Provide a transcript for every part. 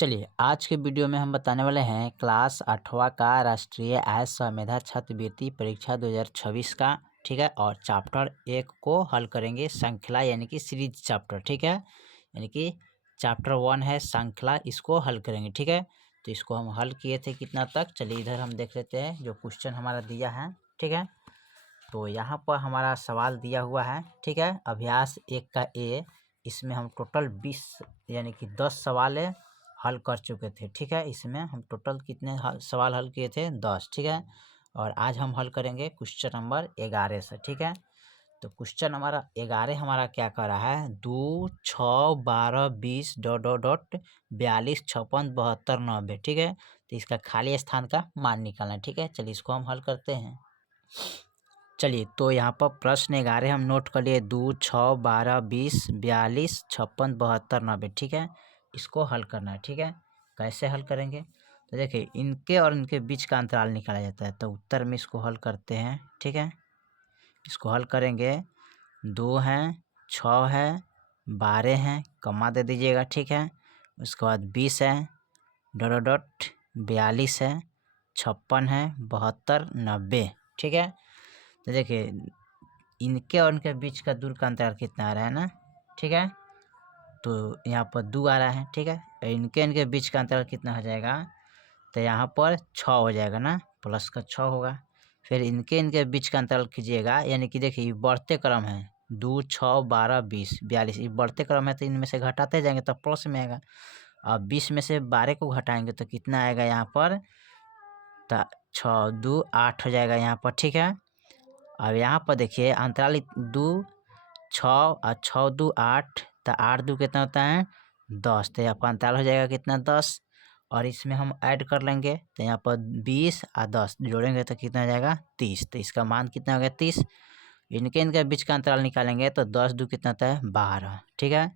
चलिए आज के वीडियो में हम बताने वाले हैं क्लास 8वां का राष्ट्रीय आय स्वमेधा छात्रवृत्ति परीक्षा 2026 का। ठीक है, और चैप्टर 1 को हल करेंगे, श्रृंखला यानी कि सीरीज चैप्टर। ठीक है, यानी कि चैप्टर 1 है श्रृंखला, इसको हल करेंगे। ठीक है, तो इसको हम हल किए थे कितना तक, चलिए इधर हम देख लेते हैं जो क्वेश्चन हमारा दिया है। ठीक है, तो यहाँ पर हमारा सवाल दिया हुआ है। ठीक है, अभ्यास 1 का ए, इसमें हम टोटल 20 यानी कि 10 सवाल हल कर चुके थे। ठीक है, इसमें हम टोटल कितने सवाल हल किए थे, 10। ठीक है, और आज हम हल करेंगे क्वेश्चन नंबर 11 से। ठीक है, तो क्वेश्चन हमारा 11 हमारा क्या कर रहा है, 2, 6, 12, 20 ... 42, 56, 72, 90। ठीक है, तो इसका खाली स्थान का मान निकालना है। ठीक है, चलिए इसको हम हल करते हैं। चलिए, तो यहाँ पर प्रश्न 11 हम नोट कर लिए, 2, 6, 12, 20, 42, 56, 72, 90। ठीक है, इसको हल करना है। ठीक है, कैसे हल करेंगे, तो देखिए इनके और इनके बीच का अंतराल निकाला जाता है, तो उत्तर में इसको हल करते हैं। ठीक है, इसको हल करेंगे, 2 हैं, 6 है, 12 हैं, कमा दे दीजिएगा। ठीक है, उसके बाद 20 है, ... 42 है, 56 है, 72, 90। ठीक है, तो देखिए इनके और इनके बीच का दूर का अंतराल कितना आ रहा है ना। ठीक है, तो यहाँ पर 2 आ रहा है। ठीक है, इनके बीच का अंतराल कितना हो जाएगा, तो यहाँ पर 6 हो जाएगा ना, प्लस का 6 होगा। फिर इनके बीच का अंतराल कीजिएगा, यानी कि देखिए ये बढ़ते क्रम है, 2, 6, 12, 20, 42, ये बढ़ते क्रम है, तो इनमें से घटाते जाएंगे तो प्लस में आएगा। अब 20 में से 12 को घटाएंगे तो कितना आएगा यहाँ पर, तो 6, 2, 8 हो जाएगा यहाँ पर। ठीक है, अब यहाँ पर देखिए अंतराल 2, 6 और 6, 2, 8, तो 8, 2 कितना होता है, 10, तो यहाँ पर अंतराल हो जाएगा कितना, 10। और इसमें हम ऐड कर लेंगे, तो यहाँ पर 20 और 10 जोड़ेंगे तो कितना हो जाएगा, 30। तो इसका मान कितना हो गया, 30। इनके बीच का अंतराल निकालेंगे तो 10, 2 कितना होता है, 12। ठीक है,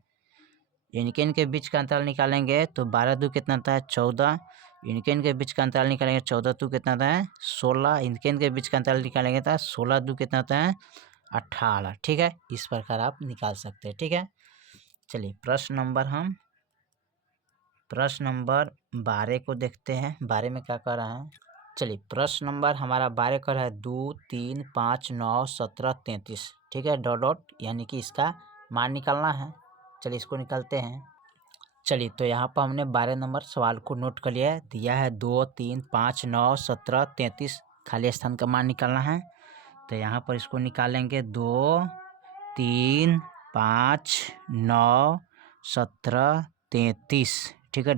इनके बीच का अंतराल निकालेंगे तो 12, 2 कितना होता है, 14। इनके बीच का अंतराल निकालेंगे, 14, 2 कितना होता है, 16। इनके बीच का अंतराल निकालेंगे तो 16, 2 कितना होता है, 18। ठीक है, इस प्रकार आप निकाल सकते हैं। ठीक है, चलिए प्रश्न नंबर 12 को देखते हैं, 12 में क्या कर रहा है। चलिए प्रश्न नंबर हमारा 12 कर है, 2, 3, 5, 9, 17, 33। ठीक है, ... यानी कि इसका मान निकालना है। चलिए इसको निकालते हैं। चलिए, तो यहाँ पर हमने 12 नंबर सवाल को नोट कर लिया है, दिया है 2, 3, 5, 9, 17, 33, खाली स्थान का मान निकालना है। तो यहाँ पर इसको निकालेंगे, 2, 3, 5, 9, 17, 33। ठीक है, ...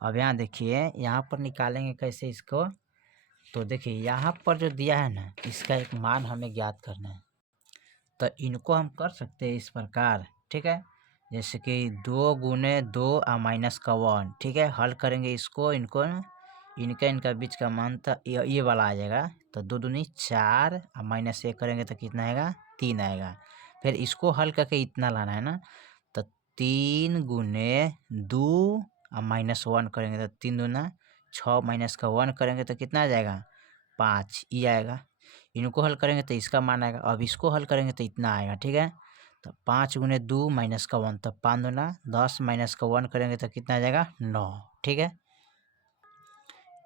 अब यहाँ देखिए यहाँ पर निकालेंगे कैसे इसको, तो देखिए यहाँ पर जो दिया है ना, इसका एक मान हमें ज्ञात करना है। तो इनको हम कर सकते हैं इस प्रकार। ठीक है, जैसे कि 2 गुने 2 और माइनस का 1। ठीक है, हल करेंगे इसको, इनको इनका बीच का मान तो ये वाला आ जाएगा, तो 2 दूनी 4 और माइनस 1 करेंगे तो कितना आएगा, 3 आएगा। फिर इसको हल करके इतना लाना है ना, तो 3 गुने 2 और माइनस 1 करेंगे तो 3 दूना 6, माइनस का 1 करेंगे तो कितना आ जाएगा, 5, ये आएगा। इनको हल करेंगे तो इसका मान आएगा, अब इसको हल करेंगे तो इतना आएगा। ठीक है, तो 5 गुने 2 माइनस का 1, तो 5 दूना 10, माइनस का 1 करेंगे तो कितना आ जाएगा, 9। ठीक है,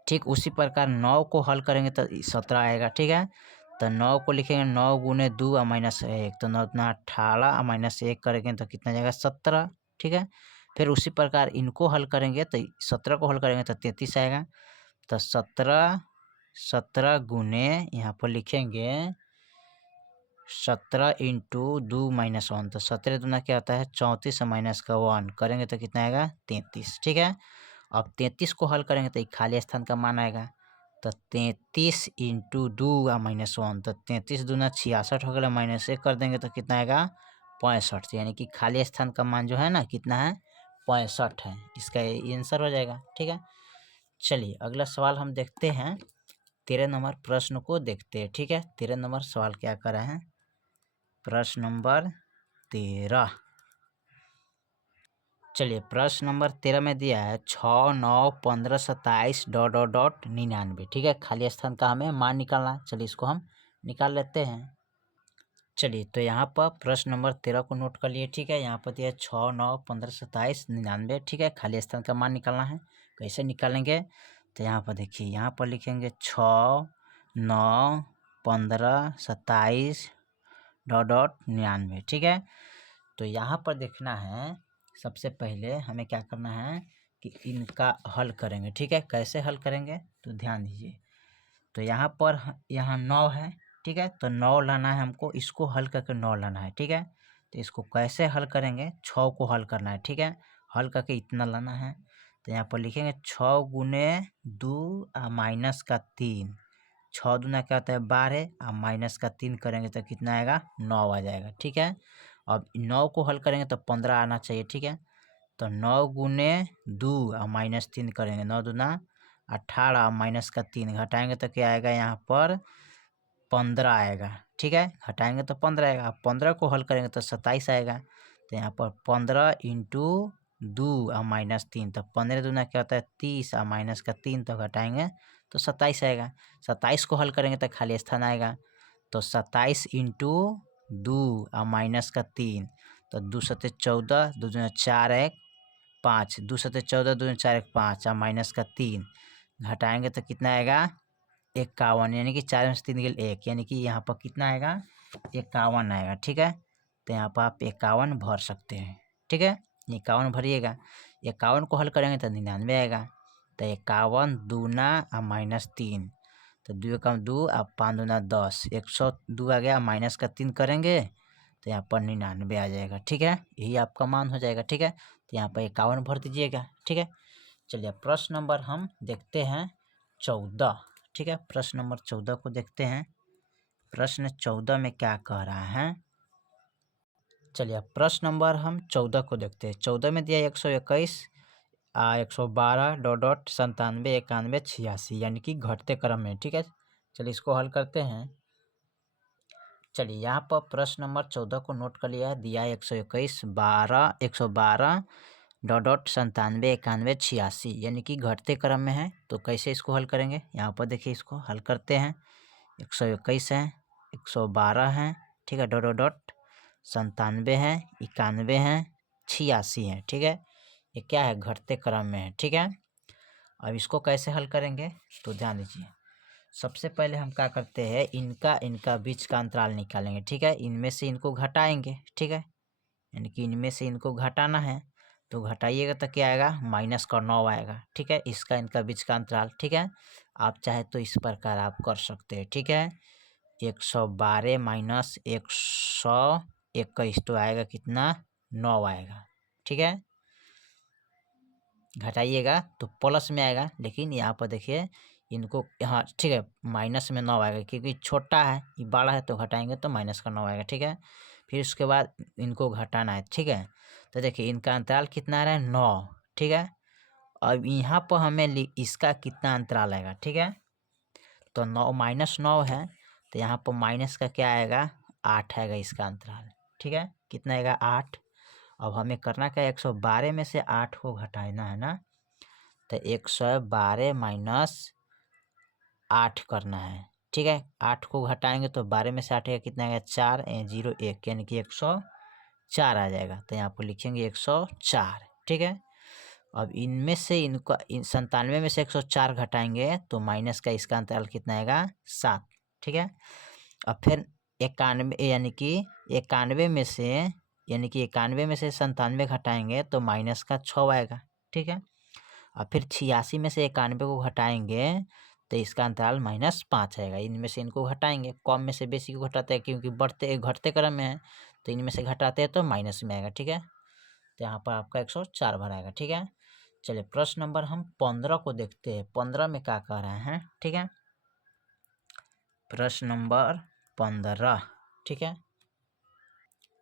ठीक उसी प्रकार 9 को हल करेंगे तो 17 आएगा। ठीक है, तो 9 को लिखेंगे, 9 गुने 2 और माइनस 1, तो 9 दूना 18 और माइनस 1 करेंगे तो कितना जाएगा, 17। ठीक है, फिर उसी प्रकार इनको हल करेंगे तो 17 को हल करेंगे तो 33 आएगा। तो 17 गुने यहाँ पर लिखेंगे 17 इंटू 2 माइनस 1, तो 17 दूना क्या होता है, 34 माइनस का 1 करेंगे तो कितना आएगा, 33। ठीक है, अब 33 को हल करेंगे तो खाली स्थान का मान आएगा, तो 33 इंटू 2 और माइनस 1, तो 33 दूना 66 हो गया, माइनस 1 कर देंगे तो कितना आएगा, 65। यानी कि खाली स्थान का मान जो है ना कितना है, 65 है। इसका आंसर हो जाएगा। ठीक है, चलिए अगला सवाल हम देखते हैं, 13 नंबर प्रश्न को देखते हैं। ठीक है, 13 नंबर सवाल क्या कर रहे हैं, प्रश्न नंबर 13। चलिए प्रश्न नंबर 13 में दिया है 6, 9, 15, 27, ... 99। ठीक है, खाली स्थान का हमें मान निकालना है। चलिए इसको हम निकाल लेते हैं। चलिए तो यहाँ पर प्रश्न नंबर 13 को नोट कर लिए। ठीक है, यहाँ पर दिया 6, 9, 15, 27, 99। ठीक है, खाली स्थान का मान निकालना है। कैसे निकालेंगे? तो यहाँ पर देखिए, यहाँ पर लिखेंगे 6, 9, 15, 27 डॉट 99। ठीक है, तो यहाँ पर देखना है, सबसे पहले हमें क्या करना है कि इनका हल करेंगे। ठीक है, कैसे हल करेंगे तो ध्यान दीजिए। तो यहाँ पर यहाँ 9 है। ठीक है, तो 9 लाना है हमको, इसको हल करके 9 लाना है। ठीक है, तो इसको कैसे हल करेंगे? 6 को हल करना है। ठीक है, हल करके इतना लाना है। तो यहाँ पर लिखेंगे 6 गुने 2 माइनस का 3। 6 दूना क्या होता है 12 और माइनस का 3 करेंगे तो कितना आएगा 9 आ जाएगा। ठीक है, अब 9 को हल करेंगे तो 15 आना चाहिए। ठीक है, तो 9 गुने 2 और माइनस 3 करेंगे, 9 दूना 18 माइनस का 3 घटाएंगे तो क्या आएगा यहाँ पर 15 आएगा। ठीक है, घटाएंगे तो 15 आएगा। 15 को हल करेंगे तो 27 आएगा। तो यहाँ पर 15 इंटू 2 और माइनस 3, तो 15 दूना क्या होता है 30 और माइनस का 3, तो घटाएंगे तो 27 आएगा। 27 को हल करेंगे तो खाली स्थान आएगा। तो 27 इंटू 2 और माइनस का 3, तो 2 सत्ते 14, 2 दूना 4 1 5, 2 सत्ते 14, 2 दूना 4 1 5 और माइनस का 3 घटाएंगे तो कितना आएगा 51, यानी कि 4 में से 3 निकल 1, यानी कि यहाँ पर कितना आएगा 51 आएगा। ठीक है, तो यहाँ पर आप 51 भर सकते हैं। ठीक है, 51 भरिएगा। 51 को हल करेंगे तो 99 आएगा। तो 51 दूना और माइनस 3, तो 2 कम 2 और 5 दूना 10, 102 आ गया। माइनस का 3 करेंगे तो यहाँ पर 99 आ जाएगा। ठीक है, यही आपका मान हो जाएगा। ठीक है, तो यहाँ पर 51 भर दीजिएगा। ठीक है, चलिए प्रश्न नंबर हम देखते हैं 14। ठीक है, प्रश्न नंबर 14 को देखते हैं। प्रश्न 14 में क्या कह रहा है? चलिए प्रश्न नंबर हम 14 को देखते हैं। 14 में दिया 121, 112 डॉट 97, 91, 86, यानी कि घटते क्रम में। ठीक है, चलिए इसको हल करते हैं। चलिए यहाँ पर प्रश्न नंबर 14 को नोट कर लिया है। दिया 121, 112 डॉट 97, 91, 86, यानी कि घटते क्रम में है। तो कैसे इसको हल करेंगे? यहाँ पर देखिए, इसको हल करते हैं। 121 है, 112 है, ठीक है, डॉट 97 है, 91 है, 86 है। ठीक है, ये क्या है घटते क्रम में है। ठीक है, अब इसको कैसे हल करेंगे तो ध्यान दीजिए। सबसे पहले हम क्या करते हैं, इनका बीच का अंतराल निकालेंगे। ठीक है, इनमें से इनको घटाएंगे। ठीक है, यानी कि इनमें से इनको घटाना है, तो घटाइएगा तो क्या आएगा माइनस का 9 आएगा। ठीक है, इसका इनका बीच का अंतराल। ठीक है, आप चाहे तो इस प्रकार आप कर सकते हैं। ठीक है, 112 माइनस 121, तो आएगा कितना 9 आएगा। ठीक है, घटाइएगा तो प्लस में आएगा, लेकिन यहाँ पर देखिए इनको यहाँ ठीक है माइनस में 9 आएगा, क्योंकि छोटा है ये बड़ा है, तो घटाएंगे तो माइनस का 9 आएगा। ठीक है, फिर उसके बाद इनको घटाना है। ठीक है, तो देखिए इनका अंतराल कितना आ रहा है 9। ठीक है, अब यहाँ पर हमें इसका कितना अंतराल आएगा। ठीक है, तो 9 -9 है, तो यहाँ पर माइनस का क्या आएगा 8 आएगा इसका अंतराल। ठीक है, कितना आएगा 8। अब हमें करना क्या है 112 में से 8 को घटाना है ना, तो 112 माइनस 8 करना है। ठीक है, 8 को घटाएंगे तो 12 में से 8 कितना आएगा 4 0 1, यानी कि 104 आ जाएगा। तो यहाँ पर लिखेंगे 104। ठीक है, अब इनमें से इनका 97 में से 104 घटाएंगे तो माइनस का इसका अंतराल कितना आएगा 7। ठीक है, अब फिर 91 यानी कि 91 में से 97 घटाएंगे तो माइनस का 6 आएगा। ठीक है, और फिर 86 में से 91 को घटाएंगे तो इसका अंतराल -5 आएगा। इनमें से इनको घटाएंगे, कम में से बेसी को घटाते हैं, क्योंकि घटते क्रम में है, तो इनमें से घटाते हैं तो माइनस में आएगा। ठीक है, तो यहाँ पर आपका 104 भराएगा। ठीक है, चलिए प्रश्न नंबर हम 15 को देखते हैं। 15 में क्या कह रहे हैं? ठीक है, प्रश्न नंबर 15। ठीक है,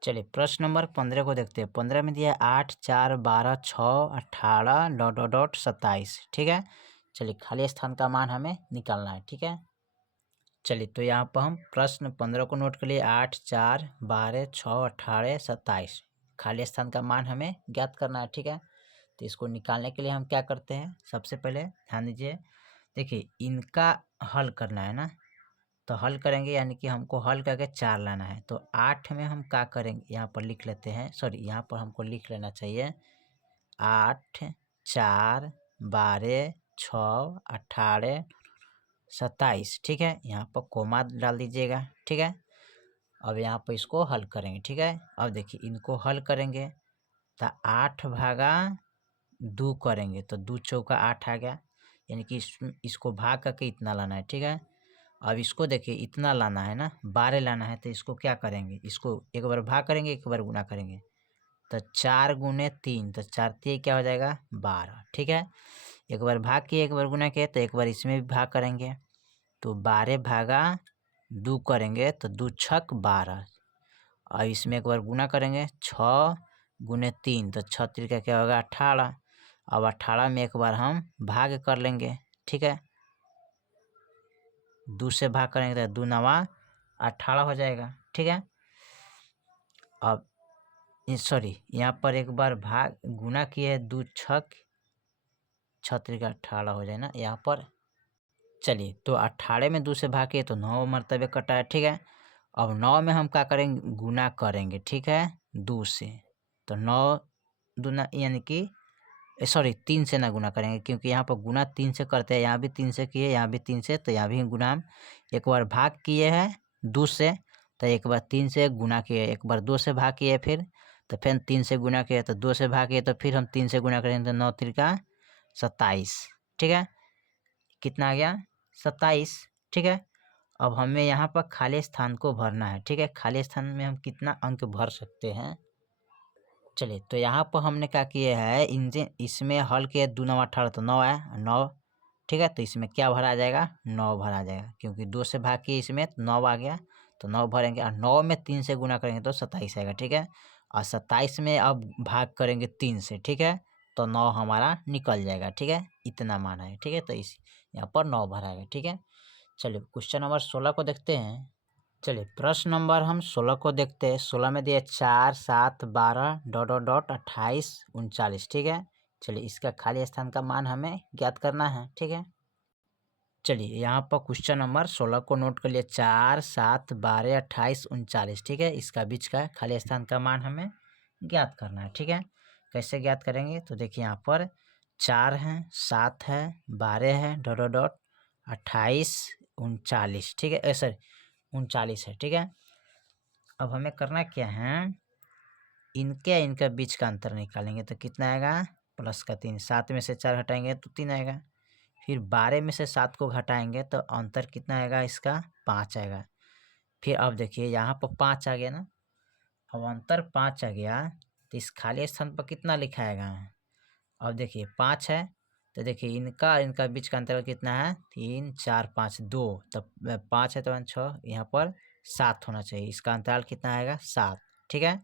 चलिए प्रश्न नंबर 15 को देखते हैं। 15 में दिया 8, 4, 12, 6, 18 डॉट 27। ठीक है, चलिए खाली स्थान का मान हमें निकालना है। ठीक है, चलिए तो यहाँ पर हम प्रश्न 15 को नोट कर लिए। 8, 4, 12, 6, 18, 27 खाली स्थान का मान हमें ज्ञात करना है। ठीक है, तो इसको निकालने के लिए हम क्या करते हैं, सबसे पहले ध्यान दीजिए, देखिए इनका हल करना है ना, तो हल करेंगे यानी कि हमको हल करके 4 लाना है। तो 8 में हम क्या करेंगे, यहाँ पर लिख लेते हैं, सॉरी यहाँ पर हमको लिख लेना चाहिए 8 4 12 6 18 27। ठीक है, यहाँ पर कोमा डाल दीजिएगा। ठीक है, अब यहाँ पर इसको हल करेंगे। ठीक है, अब देखिए इनको हल करेंगे तो 8 भागा 2 करेंगे तो 2 चौका 8 आ गया, यानी कि इसको भाग करके इतना लाना है। ठीक है, अब इसको देखिए इतना लाना है ना, 12 लाना है, तो इसको क्या करेंगे, इसको एक बार भाग करेंगे, एक बार गुना करेंगे, तो 4 गुने 3, तो 4 3 क्या हो जाएगा 12। ठीक है, एक बार भाग किए, एक बार गुना किए, तो एक बार इसमें भी भाग करेंगे, तो 12 भागा 2 करेंगे तो 2 छक 12, और इसमें एक बार गुना करेंगे, 6 गुने 3, तो 6 3 का क्या होगा 18। अब 18 में एक बार हम भाग कर लेंगे। ठीक है, 2 से भाग करेंगे तो 2 नवा 18 हो जाएगा। ठीक है, अब सॉरी यहाँ पर एक बार भाग गुना किए 2 छक 6 3 का 18 हो जाए ना यहाँ पर। चलिए, तो 18 में 2 से भाग किए तो 9 मरतबे कटा है। ठीक है, अब 9 में हम क्या करेंगे, गुना करेंगे। ठीक है, 2 से, तो 9 दूना यानी कि सॉरी 3 से ना गुना करेंगे, क्योंकि यहाँ पर गुना 3 से करते हैं, यहाँ भी 3 से किए, यहाँ भी 3 से, तो यहाँ भी गुना हम एक बार भाग किए हैं 2 से, तो एक बार 3 से गुना किए, एक बार 2 से भाग किए, फिर 3 से गुना किए, तो 2 से भाग किए, तो फिर हम 3 से गुना करेंगे, तो 9 3 का 27। ठीक है, कितना आ गया 27। ठीक है, अब हमें यहाँ पर खाली स्थान को भरना है। ठीक है, खाली स्थान में हम कितना अंक भर सकते हैं। चलिए, तो यहाँ पर हमने क्या किया है, इसमें हल किया 2 9 18, तो 9 है 9। ठीक है, तो इसमें क्या भरा जाएगा 9 भरा जाएगा, क्योंकि 2 से भाग किए इसमें तो 9 आ गया, तो 9 भरेंगे, और 9 में 3 से गुना करेंगे तो 27 आएगा। ठीक है, और 27 में अब भाग करेंगे 3 से। ठीक है, तो 9 हमारा निकल जाएगा। ठीक है, इतना मान है। ठीक है, तो इस यहाँ पर 9 भराएगा। ठीक है, चलिए क्वेश्चन नंबर 16 को देखते हैं। चलिए प्रश्न नंबर हम 16 को देखते हैं। 16 में दिए 4 7 12 डॉट डॉट डॉट 28 39। ठीक है, चलिए इसका खाली स्थान का मान हमें ज्ञात करना है। ठीक है, चलिए यहाँ पर क्वेश्चन नंबर 16 को नोट कर लिए, 4 7 12 28 39। ठीक है, इसका बीच का खाली स्थान का मान हमें ज्ञात करना है। ठीक है, कैसे ज्ञात करेंगे, तो देखिए यहाँ पर 4 है, 7 है, 12 है, डॉट डॉट डॉट 28 39। ठीक है, सर 39 है। ठीक है, अब हमें करना क्या है, इनके बीच का अंतर निकालेंगे, तो कितना आएगा प्लस का 3, 7 में से 4 हटाएंगे तो 3 आएगा, फिर 12 में से 7 को घटाएंगे तो अंतर कितना आएगा इसका 5 आएगा। फिर अब देखिए यहाँ पर 5 आ गया ना, अब अंतर 5 आ गया, तो इस खाली स्थान पर कितना लिखाएगा, अब देखिए 5 है, तो देखिए इनका बीच का अंतर कितना है 3 4 5 2, तब 5 है तो 6, यहाँ पर 7 होना चाहिए, इसका अंतराल कितना आएगा 7। ठीक है,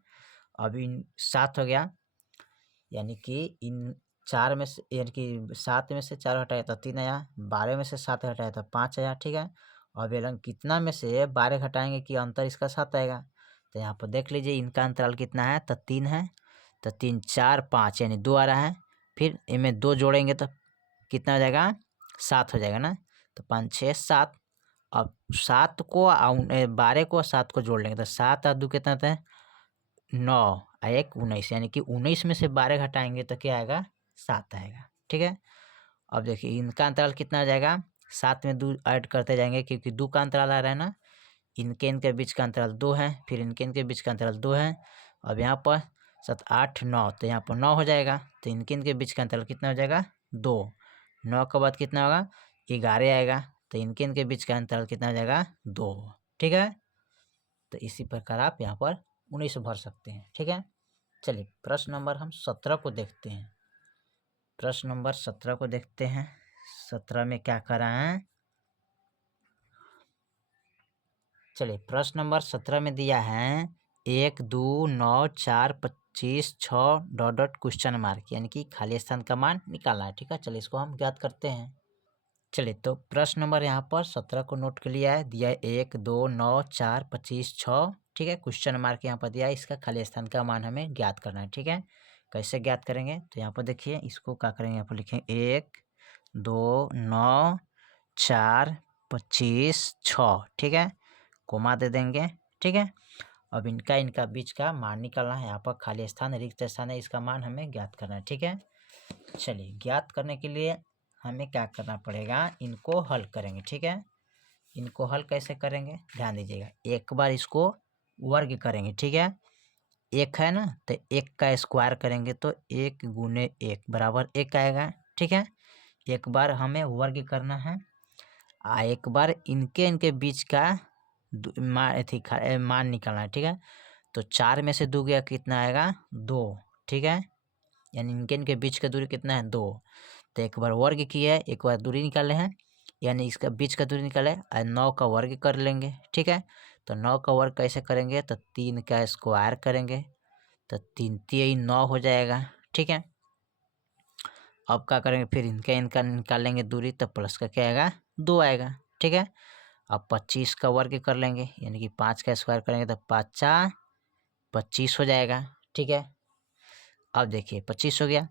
अब इन 7 हो गया, यानी कि इन 4 में से यानी कि 7 में से 4 हटाया तो 3 आया, 12 में से 7 हटाया तो 5 आया। ठीक है, अब ये कितना में से 12 घटाएंगे कि अंतर इसका 7 आएगा, तो यहाँ पर देख लीजिए इनका अंतराल कितना है, तो 3 है, तो 3 4 5 यानी 2 आ रहा है, फिर इनमें 2 जोड़ेंगे तो कितना हो जाएगा 7 हो जाएगा ना, तो 5 6 7। अब 7 को 12 को 7 को जोड़ लेंगे तो 7 और 2 कितना होता है 9 और 1 19, यानी कि 19 में से 12 घटाएंगे तो क्या आएगा 7 आएगा। ठीक है, अब देखिए इनका अंतराल कितना हो जाएगा, 7 में 2 ऐड करते जाएंगे, क्योंकि 2 का अंतराल आ रहा है ना, इनके बीच का अंतराल 2 है, फिर इनके बीच का अंतराल 2 है, अब यहाँ पर 7 8 9, तो यहाँ पर 9 हो जाएगा, तो इनके बीच का अंतराल कितना हो जाएगा 2, 9 के बाद कितना होगा 11 आएगा, तो इनके बीच का अंतराल कितना हो जाएगा 2। ठीक है, तो इसी प्रकार आप यहाँ पर 19 भर सकते हैं। ठीक है, चलिए प्रश्न नंबर हम 17 को देखते हैं। प्रश्न नंबर 17 को देखते हैं। 17 में क्या करा है, चलिए प्रश्न नंबर 17 में दिया है 1 2 9 4 25 6 डॉट डॉट क्वेश्चन मार्क, यानी कि खाली स्थान का मान निकालना है। ठीक है, चलिए इसको हम ज्ञात करते हैं। चलिए, तो प्रश्न नंबर यहाँ पर 17 को नोट कर लिया है, दिया है 1 2 9 4 25 6। ठीक है, क्वेश्चन मार्क यहाँ पर दिया है, इसका खाली स्थान का मान हमें ज्ञात करना है। ठीक है, कैसे ज्ञात करेंगे, तो यहाँ पर देखिए इसको क्या करेंगे, यहाँ पर लिखेंगे 1 2 9 4 25 6, ठीक है, कोमा दे देंगे, ठीक है। अब इनका बीच का मान निकालना है। यहाँ पर खाली स्थान रिक्त स्थान है, इसका मान हमें ज्ञात करना है, ठीक है। चलिए ज्ञात करने के लिए हमें क्या करना पड़ेगा, इनको हल करेंगे, ठीक है। इनको हल कैसे करेंगे ध्यान दीजिएगा। एक बार इसको वर्ग करेंगे, ठीक है, एक है ना, तो एक का स्क्वायर करेंगे तो 1 गुने 1 बराबर 1 आएगा, ठीक है। एक बार हमें वर्ग करना है, एक बार इनके बीच का मान निकालना है, ठीक है। तो 4 में से 2 गया कितना आएगा 2, ठीक है, यानी इनके बीच का दूरी कितना है 2। तो एक बार वर्ग किया है, एक बार दूरी निकाले हैं, यानी इसका बीच का दूरी निकाले और 9 का वर्ग कर लेंगे, ठीक है। तो 9 का वर्ग कैसे करेंगे, तो 3 का स्क्वायर करेंगे, तो 3 3 9 हो जाएगा, ठीक है। अब क्या करेंगे, फिर इनका निकालेंगे दूरी, तो प्लस का क्या आएगा 2 आएगा, ठीक है। अब 25 का वर्ग कर लेंगे, यानी कि 5 का स्क्वायर करेंगे तो 5 4 25 हो जाएगा, ठीक है। अब देखिए 25 हो गया।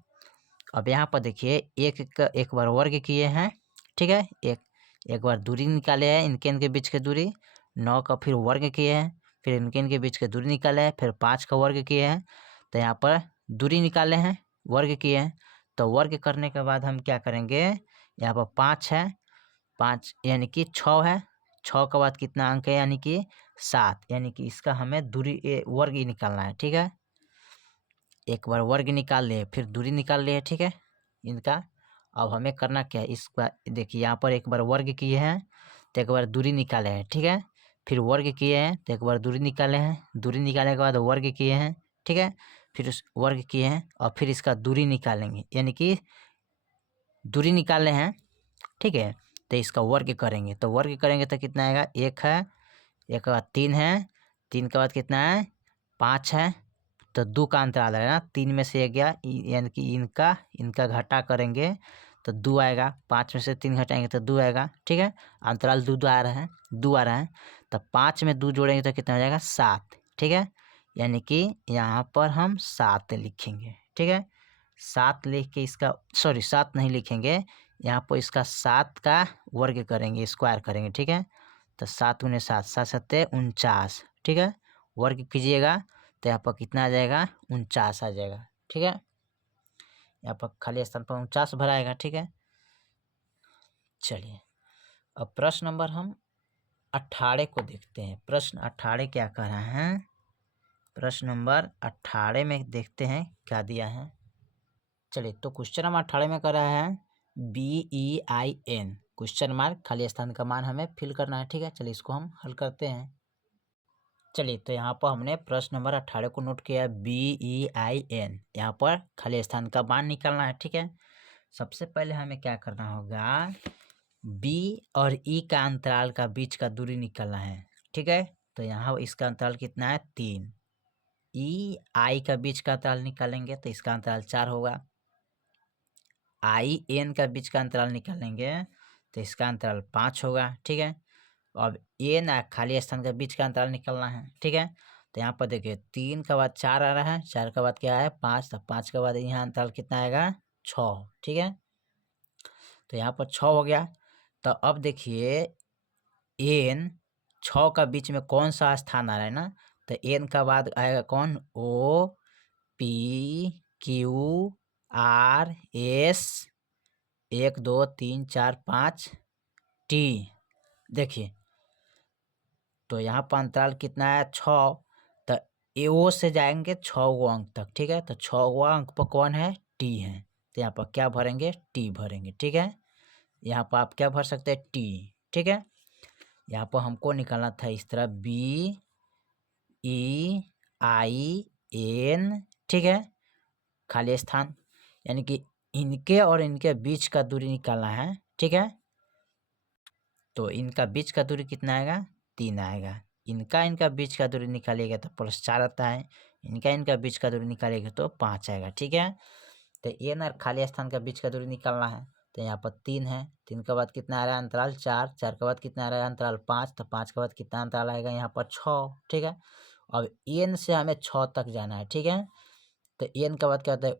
अब यहाँ पर देखिए एक बार वर्ग किए हैं, ठीक है, एक बार दूरी निकाले हैं, इनके बीच की दूरी 9 का फिर वर्ग किए हैं, फिर इनके बीच की दूरी निकाले हैं, फिर 5 का वर्ग किए हैं। तो यहाँ पर दूरी निकाले हैं, वर्ग किए हैं, तो वर्ग करने के बाद हम क्या करेंगे, यहाँ पर 5 है, 5 यानी कि 6 है, 6 के बाद कितना अंक है, यानी कि 7, यानी कि इसका हमें दूरी वर्ग ही निकालना है, ठीक है। एक बार वर्ग निकाल लिए, फिर दूरी निकाल लिए, ठीक है इनका। अब हमें करना क्या है, इसका देखिए यहाँ पर एक बार वर्ग किए हैं तो एक बार दूरी निकाले हैं, ठीक है। फिर वर्ग किए हैं तो एक बार दूरी निकाले हैं, दूरी निकालने के बाद वर्ग किए हैं, ठीक है। फिर उस वर्ग किए हैं और फिर इसका दूरी निकालेंगे, यानी कि दूरी निकाले हैं, ठीक है। तो इसका वर्ग करेंगे, तो वर्ग करेंगे तो कितना आएगा, 1 है, एक के बाद 3 है, 3 के बाद कितना है 5 है, तो 2 का अंतराल है ना, 3 में से 1 गया, यानी कि इनका घटा करेंगे तो 2 आएगा, 5 में से 3 घटाएंगे तो 2 आएगा, ठीक है। अंतराल 2 आ रहा है, 2 आ रहा है, तो 5 में 2 जोड़ेंगे तो कितना हो जाएगा 7, ठीक है। यानी कि यहाँ पर हम 7 लिखेंगे, ठीक है। 7 लिख के इसका 7 नहीं लिखेंगे, यहाँ पर इसका 7 का वर्ग करेंगे, स्क्वायर करेंगे, ठीक है। तो 7 गुने 7 7 7 49, ठीक है। वर्ग कीजिएगा तो यहाँ पर कितना आ जाएगा 49 आ जाएगा, ठीक है। यहाँ पर खाली स्थान पर 49 भराएगा, ठीक है। चलिए अब प्रश्न नंबर हम 18 को देखते हैं। प्रश्न 18 क्या कह रहा है, प्रश्न नंबर 18 में देखते हैं क्या दिया है। चलिए तो क्वेश्चन नंबर 18 में कह रहा है BEIN क्वेश्चन मार्क, खाली स्थान का मान हमें फिल करना है, ठीक है। चलिए इसको हम हल करते हैं। चलिए तो यहाँ पर हमने प्रश्न नंबर 18 को नोट किया, BEIN, यहाँ पर खाली स्थान का मान निकालना है, ठीक है। सबसे पहले हमें क्या करना होगा, B और E का अंतराल का बीच का दूरी निकालना है, ठीक है। तो यहाँ इसका अंतराल कितना है 3, I का बीच का अंतराल निकालेंगे तो इसका अंतराल 4 होगा, IN का बीच का अंतराल निकालेंगे तो इसका अंतराल 5 होगा, ठीक है। अब एन खाली स्थान के बीच का अंतराल निकालना है, ठीक है। तो यहाँ पर देखिए 3 के बाद 4 आ रहा है, 4 के बाद क्या है 5, तो 5 के बाद यहाँ अंतराल कितना आएगा 6, ठीक है। तो यहाँ पर 6 हो गया। तो अब देखिए एन 6 का बीच में कौन सा स्थान आ रहा है ना, तो एन का बाद आएगा कौन, OPQRS 1 2 3 4 5 T, देखिए तो यहाँ पर अंतराल कितना है 6, तो एओ से जाएंगे 6 अंक तक, ठीक है। तो 6 अंक पर कौन है टी है, तो यहाँ पर क्या भरेंगे टी भरेंगे, ठीक है। यहाँ पर आप क्या भर सकते हैं टी, ठीक है। यहाँ पर हमको निकालना था इस तरह BEIN, ठीक है, खाली स्थान, यानी कि इनके और इनके बीच का दूरी निकालना है, ठीक है। तो इनका बीच का दूरी कितना आएगा 3 आएगा, इनका बीच का दूरी निकालिएगा तो +4 आता है, इनका बीच का दूरी निकालिएगा तो 5 आएगा, ठीक है। तो एन और खाली स्थान का बीच का दूरी निकालना है, तो यहाँ पर 3 है, 3 के बाद कितना आ रहा है अंतराल 4, 4 के बाद कितना आ रहा है अंतराल 5, तो 5 के बाद कितना अंतराल आएगा यहाँ पर 6, ठीक है। अब एन से हमें 6 तक जाना है, ठीक है। तो एन के बाद क्या होता है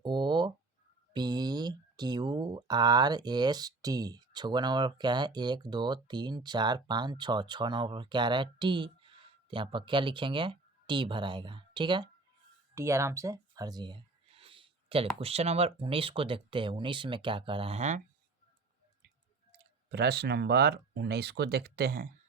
OPQRS QRST। 6वां नंबर पर क्या है 1 2 3 4 5 6, 6 नंबर पर क्या आ रहा है T, तो यहाँ पर क्या लिखेंगे T भराएगा। ठीक है, T आराम से भर दिए। चलिए क्वेश्चन नंबर 19 को देखते हैं। 19 में क्या कर रहे हैं, प्रश्न नंबर 19 को देखते हैं।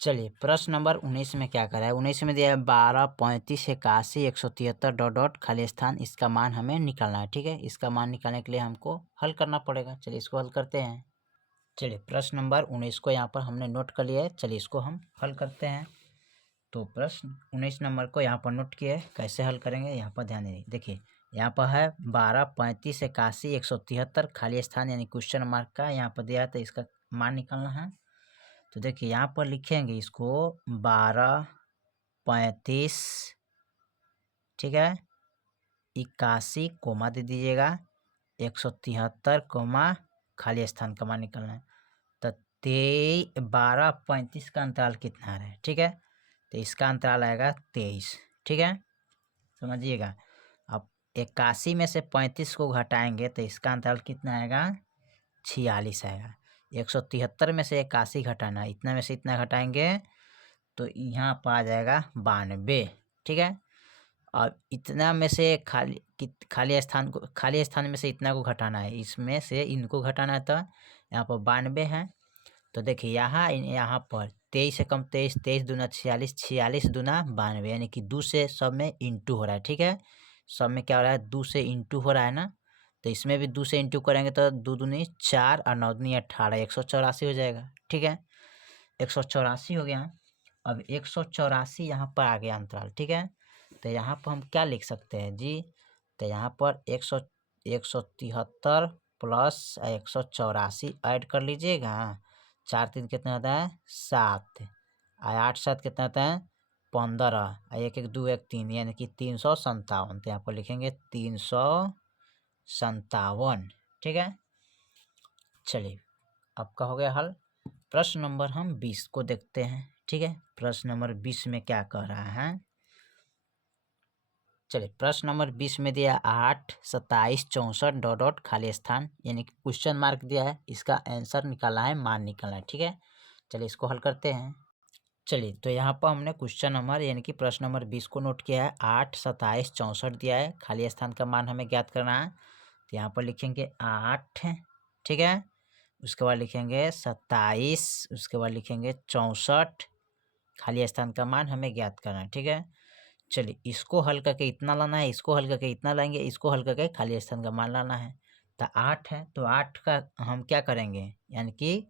चलिए प्रश्न नंबर 19 में क्या कर रहा है, 19 में दिया है 12 35 81 173 डॉट डॉट खाली स्थान, इसका मान हमें निकालना है। ठीक है, इसका मान निकालने के लिए हमको हल करना पड़ेगा। चलिए इसको हल करते हैं। चलिए प्रश्न नंबर 19 को यहाँ पर हमने नोट कर लिया है। चलिए इसको हम हल करते हैं। तो प्रश्न 19 नंबर को यहाँ पर नोट किए, कैसे हल करेंगे यहाँ पर ध्यान देंगे। देखिए यहाँ पर है 12 35 81 173 खाली स्थान यानी क्वेश्चन मार्क का यहाँ पर दिया है, तो इसका मान निकालना है। तो देखिए यहाँ पर लिखेंगे इसको 12 35, ठीक है, 81 कोमा दे दीजिएगा, 173 कोमा खाली स्थान का मान निकालना है। तो 12 35 का अंतराल कितना है, ठीक है, तो इसका अंतराल आएगा 23। ठीक है, समझिएगा। अब 81 में से 35 को घटाएंगे तो इसका अंतराल कितना आएगा 46 आएगा। 173 में से 81 घटाना है, इतना में से इतना घटाएंगे तो यहाँ पर आ जाएगा 92। ठीक है, और इतना में से खाली स्थान में से इतना को घटाना है, इसमें से इनको घटाना है, तो यहाँ पर 92 है। तो देखिए यहाँ पर 23 से कम 23, 23 दूना 46, 46 दूना 92, यानी कि 2 से सब में इंटू हो रहा है। ठीक है, सब में क्या हो रहा है 2 से इंटू हो रहा है ना, तो इसमें भी 2 से इंटू करेंगे तो 2 दूनी 4 और 9 दूनी 18, 184 हो जाएगा। ठीक है, 184 हो गया। अब 184 यहाँ पर आ गया अंतराल। ठीक है, तो यहाँ पर हम क्या लिख सकते हैं जी, तो यहाँ पर 173 प्लस 184 ऐड कर लीजिएगा। 4 3 कितना होता है 7, और 8 7 कितना होता है 15, 1 1 2 1 3, यानी कि 357। तो यहाँ पर लिखेंगे 357। ठीक है, चलिए आपका हो गया हल। प्रश्न नंबर हम 20 को देखते हैं। ठीक है, प्रश्न नंबर 20 में क्या कह रहा है, चलिए प्रश्न नंबर 20 में दिया 8 27 64 डॉट डॉट खाली स्थान, यानी कि क्वेश्चन मार्क दिया है, इसका आंसर निकालना है, मान निकालना है। ठीक है, चलिए इसको हल करते हैं। चलिए तो यहाँ पर हमने क्वेश्चन नंबर यानी कि प्रश्न नंबर 20 को नोट किया है। 8 27 64 दिया है, खाली स्थान का मान हमें ज्ञात करना है। तो यहाँ पर लिखेंगे 8, ठीक है, उसके बाद लिखेंगे 27, उसके बाद लिखेंगे 64, खाली स्थान का मान हमें ज्ञात करना है। ठीक है, चलिए इसको हल करके इतना लाना है, इसको हल करके इतना लाएंगे, इसको हल करके खाली स्थान का मान लाना है। तो 8 है, तो 8 का हम क्या करेंगे, यानी कि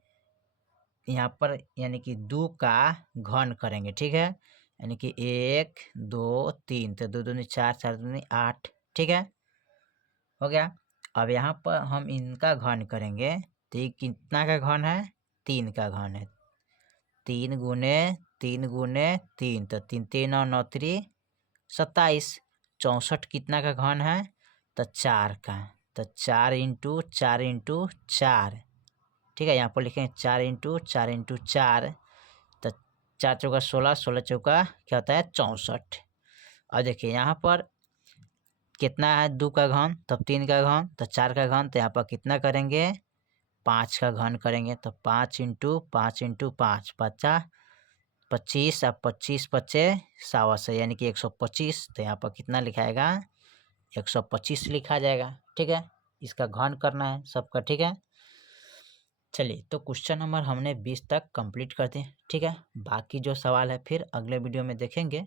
यहाँ पर यानी कि 2 का घन करेंगे। ठीक है, यानी कि 1 2 3, तो 2 दूनी 4, 4 दूनी 8। ठीक है, हो गया। अब यहाँ पर हम इनका घन करेंगे, तो ये कितना का घन है 3 का घन है। 3 गुने 3 गुने 3, तो 3 3 और 9 3 27। 64 कितना का घन है, तो 4 का, तो 4 इंटू 4 इंटू 4। ठीक है, यहाँ पर लिखेंगे 4 इंटू 4 इंटू 4, तो 4 चौका 16, 16 चौका क्या होता है 64। और देखिए यहाँ पर कितना है 2 का घन, तब 3 का घन, तो 4 का घन, तो यहाँ पर कितना करेंगे 5 का घन करेंगे। तो 5 इंटू 5 इंटू 5 50 25, अब 25 बचे 125, यानी कि 125। तो यहाँ पर कितना लिखाएगा 125 लिखा जाएगा। ठीक है, इसका घन करना है सबका। ठीक है, चलिए तो क्वेश्चन नंबर हमने 20 तक कंप्लीट कर दिए। ठीक है, बाकी जो सवाल है फिर अगले वीडियो में देखेंगे।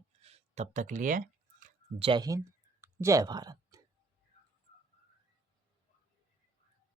तब तक लिए जय हिंद, जय भारत।